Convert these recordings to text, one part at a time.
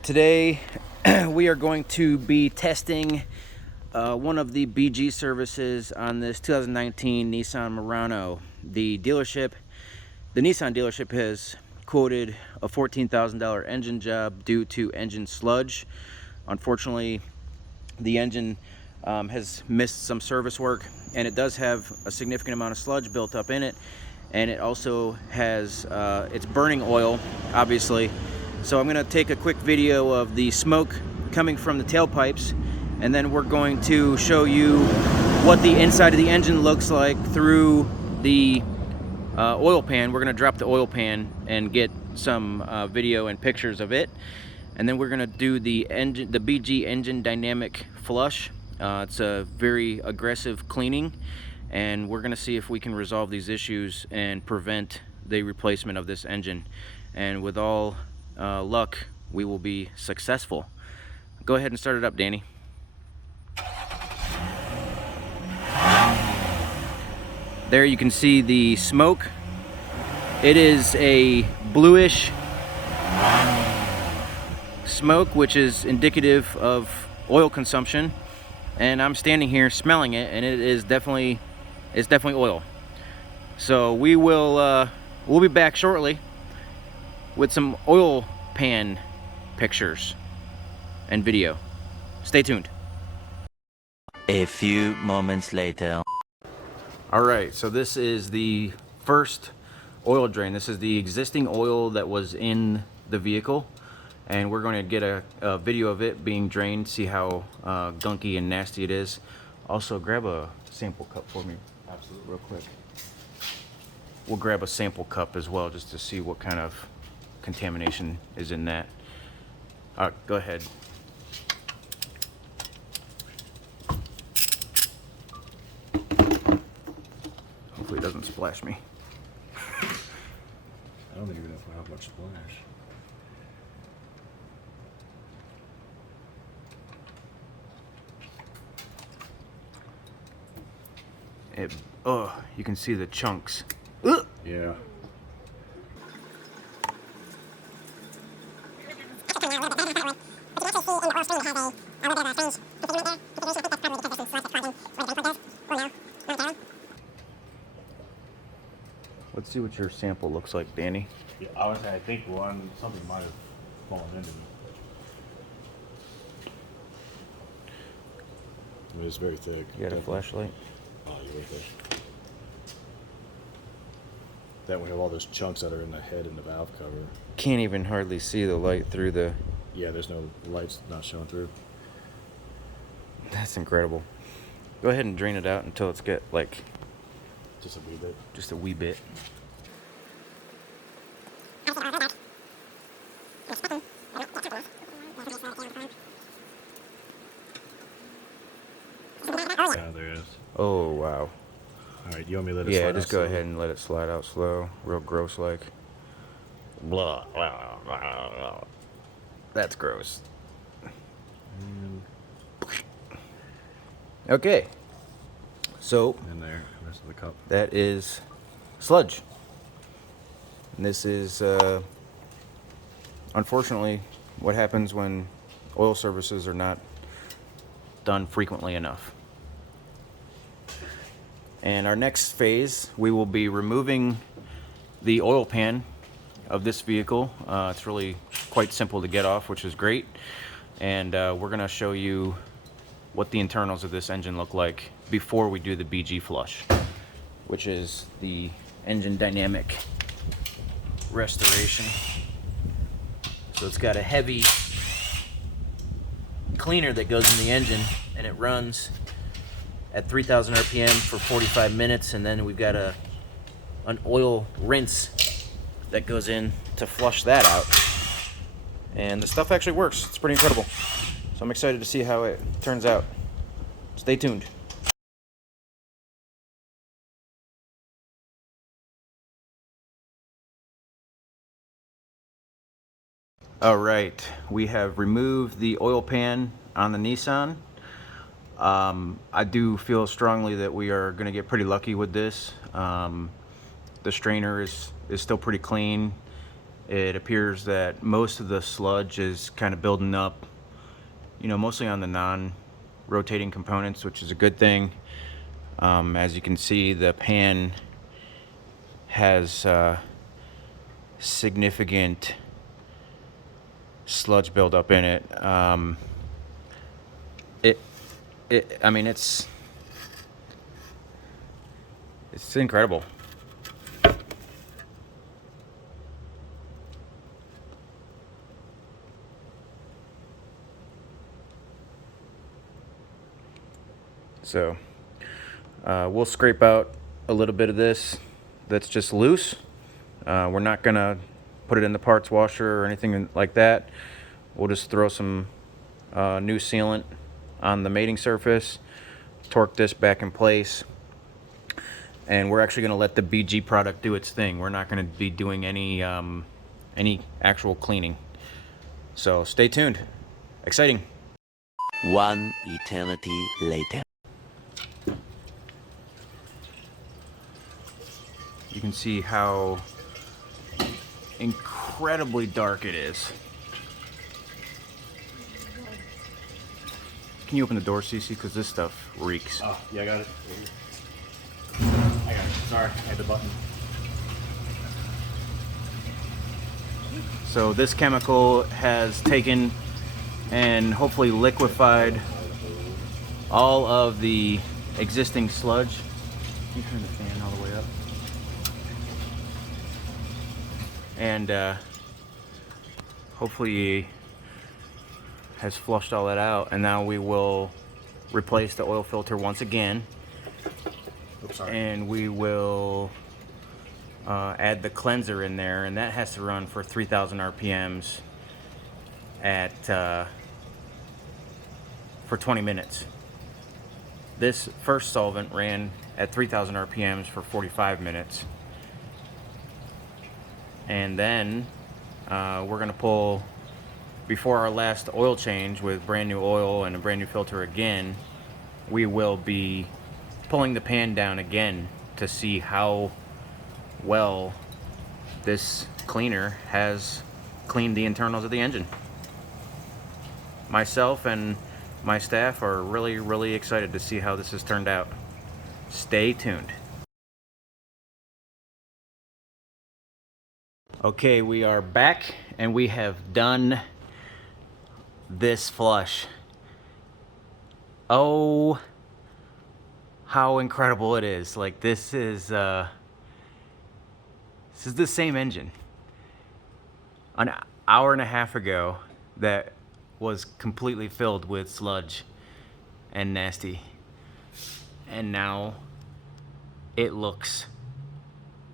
right, today we are going to be testing one of the BG services on this 2019 Nissan Murano. The Nissan dealership has quoted a $14,000 engine job due to engine sludge. Unfortunately, the engine has missed some service work, and it does have a significant amount of sludge built up in it, and it also has it's burning oil, obviously. So I'm going to take a quick video of the smoke coming from the tailpipes, and then we're going to show you what the inside of the engine looks like through the oil pan. We're going to drop the oil pan and get some video and pictures of it, and then we're going to do the BG engine dynamic flush. It's a very aggressive cleaning, and we're going to see if we can resolve these issues and prevent the replacement of this engine. And with all luck, we will be successful. Go ahead and start it up, Danny. There you can see the smoke. It is a bluish smoke, which is indicative of oil consumption. And I'm standing here smelling it, and it's definitely oil. So we'll be back shortly with some oil pan pictures and video. Stay tuned. A few moments later. All right, so this is the first oil drain. This is the existing oil that was in the vehicle, and we're going to get a video of it being drained, see how gunky and nasty it is. Also, grab a sample cup for me. Absolutely. Real quick. We'll grab a sample cup as well, just to see what kind of contamination is in that. All right, go ahead. Hopefully it doesn't splash me. I don't even know if I have much splash. You can see the chunks. Yeah. Let's see what your sample looks like, Danny. Yeah, I think something might have fallen into me. I mean, it's very thick. You got a flashlight? Oh, you're right there. Then we have all those chunks that are in the head and the valve cover. Can't even hardly see the light through the... Yeah, there's no lights not showing through. That's incredible. Go ahead and drain it out until it's get like... Just a wee bit. Just a wee bit. Yeah, there is. Oh, wow. All right, you want me to let it slide? Yeah, just go ahead and let it slide out slow. Real gross like. Blah, blah, blah, blah. That's gross. Okay. So, In there, the rest of the cup. that is sludge. And this is, unfortunately, what happens when oil services are not done frequently enough. And our next phase, we will be removing the oil pan of this vehicle. It's really quite simple to get off, which is great. And we're going to show you what the internals of this engine look like before we do the BG flush, which is the engine dynamic restoration. So it's got a heavy cleaner that goes in the engine, and it runs at 3,000 RPM for 45 minutes, and then we've got an oil rinse that goes in to flush that out. And the stuff actually works. It's pretty incredible. So I'm excited to see how it turns out. Stay tuned. All right, we have removed the oil pan on the Nissan. I do feel strongly that we are going to get pretty lucky with this. The strainer is still pretty clean. It appears that most of the sludge is kind of building up, you know, mostly on the non-rotating components, which is a good thing. As you can see, the pan has significant sludge buildup in it. I mean, it's incredible. So we'll scrape out a little bit of this that's just loose. We're not gonna put it in the parts washer or anything like that. We'll just throw some new sealant on the mating surface, torque this back in place, and we're actually gonna let the BG product do its thing. We're not gonna be doing any actual cleaning. So stay tuned. Exciting. One eternity later. You can see how incredibly dark it is. Can you open the door, Cece? Because this stuff reeks. Oh, yeah, I got it. I got it. Sorry, I had the button. So this chemical has taken and hopefully liquefied all of the existing sludge. Can you turn the fan all the way up? And hopefully has flushed all that out, and now we will replace the oil filter once again. Oops, sorry. And we will add the cleanser in there, and that has to run for 3,000 RPMs at for 20 minutes. This first solvent ran at 3,000 RPMs for 45 minutes. And then we're gonna pull, before our last oil change with brand new oil and a brand new filter again, we will be pulling the pan down again to see how well this cleaner has cleaned the internals of the engine. Myself and my staff are really excited to see how this has turned out. Stay tuned. Okay, we are back and we have done this flush. Oh, how incredible it is. Like, this is the same engine. An hour and a half ago that was completely filled with sludge and nasty. And now it looks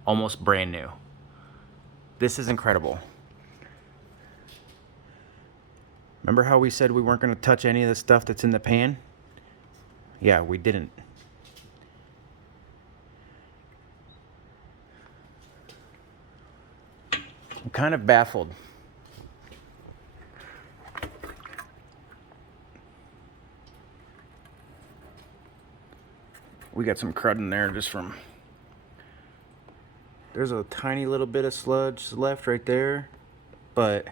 almost brand new. This is incredible. Remember how we said we weren't going to touch any of the stuff that's in the pan? Yeah, we didn't. I'm kind of baffled. We got some crud in there just from... There's a tiny little bit of sludge left right there, but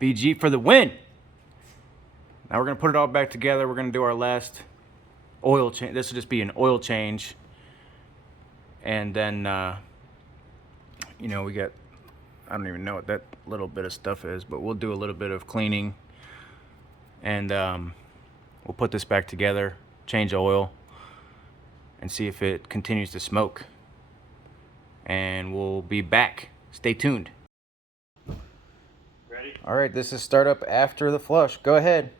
BG for the win. Now we're gonna put it all back together. We're gonna do our last oil change. This will just be an oil change, and then you know, we got, I don't even know what that little bit of stuff is, but we'll do a little bit of cleaning, and we'll put this back together, change oil, and see if it continues to smoke. And we'll be back. Stay tuned. Ready? All right, this is startup after the flush. Go ahead.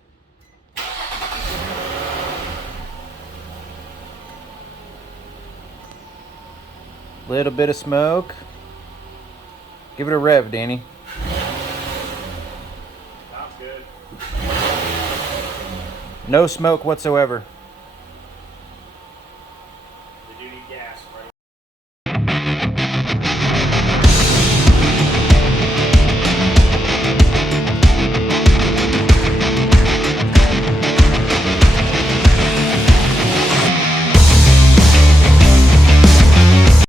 Little bit of smoke. Give it a rev, Danny. Sounds good. No smoke whatsoever.